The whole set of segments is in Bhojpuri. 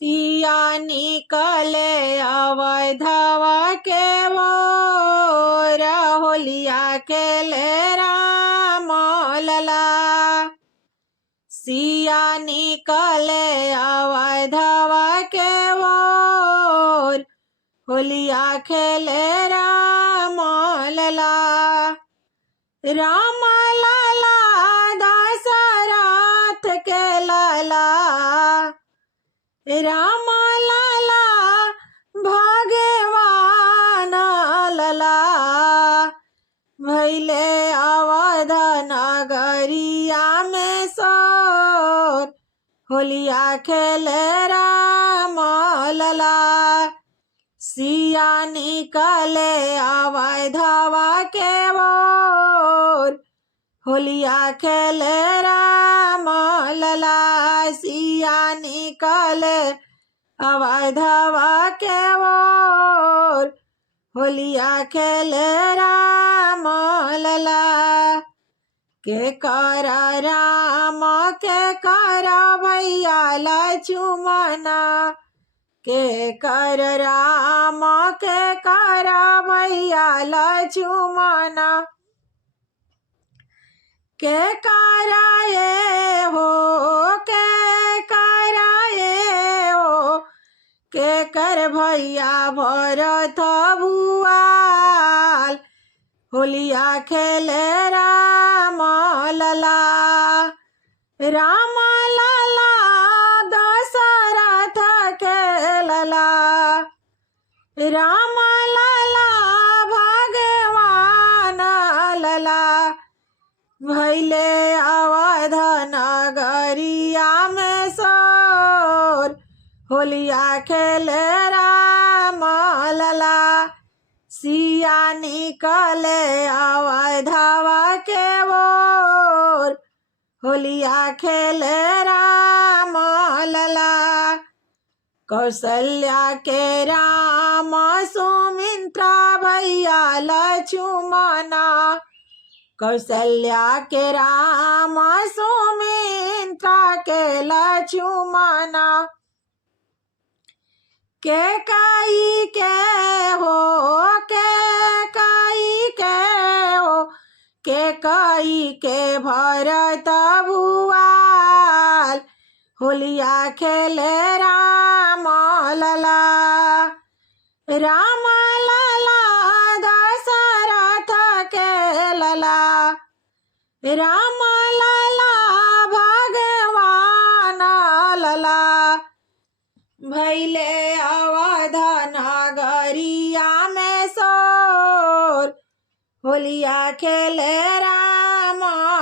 सिया निकले अवधवा के ओर, होलिया खेले राम लला। सिया निकले अवधवा के ओर, होलिया खेले राम लला। राम लला दशरथ के लला, राम लला भगवान लला। भैले अवध नगरिया में सोर, होलिया खेले राम लला। सिया निकले अवधवा के ओर, होलिया खेले राम लला। सिया निकले अवधवा के ओर, होलिया खेले राम लला। के कर राम के कर भैया लक्ष्मणा, के कर राम के कर भैया लक्ष्मणा। के कराए हो, के कराए हो, के कर भैया भरत भुआल, होलिया खेले राम लला। राम लला दशरथ के लला, राम लला भगवान लला। भैले अवध नगरिया में सोर, होलिया खेले राम लला। सिया निकले अवधवा के ओर, होलिया खेले राम लला। कौशल्या के राम सुमित्रा भैया लक्ष्मणा, कौशल्या के राम सुमित्रा के लक्ष्मणा। के काई के हो, के काई के हो, के काई के भरत भुआल, होलिया खेले राम लला। राम लला दशरथ के लला, राम लला भगवान लला। भैले अवध नगरिया में सोर, होलिया खेले राम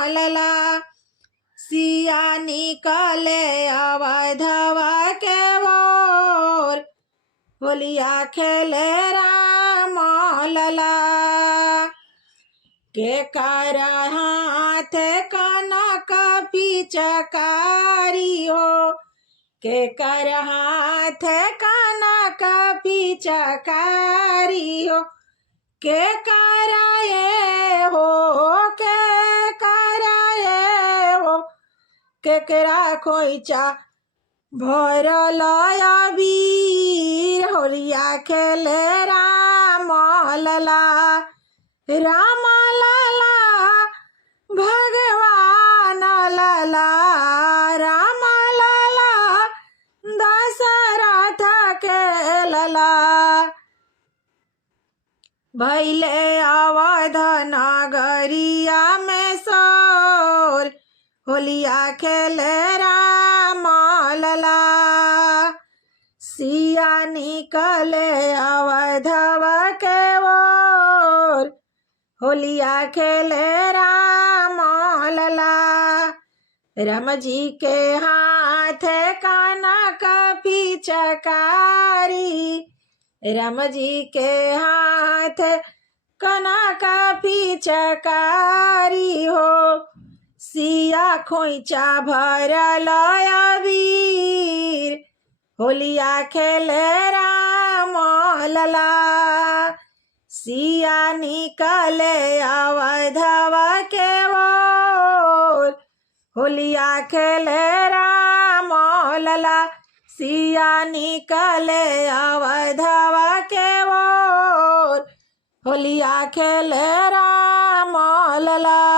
लला। सिया निकले अवधवा के ओर, होलिया खेले राम लला। के कर हाथ कनक पिचकारी हो, के कर हाथ कनक पिचकारी हो। के कराए हो, के कराए हो, केकरा खोइचा भरल अबीर, होलिया खेले राम लला। राम लला भगवान लला, राम लला दशरथ के लला। भैले अवध नगरिया में सोर, होलिया खेले राम लला। सिया निकले अवधवा के ओर, होलिया खेले राम लला। राम जी के हाथ कनक पिचकारी, राम जी के हाथ कनक पिचकारी हो। सिया खोइचा भरल अबीर, होलिया खेले राम लला। सिया निकले अवधवा के ओर, होलिया खेले राम लला। सिया निकले अवधवा के ओर होलिया खेले राम लला।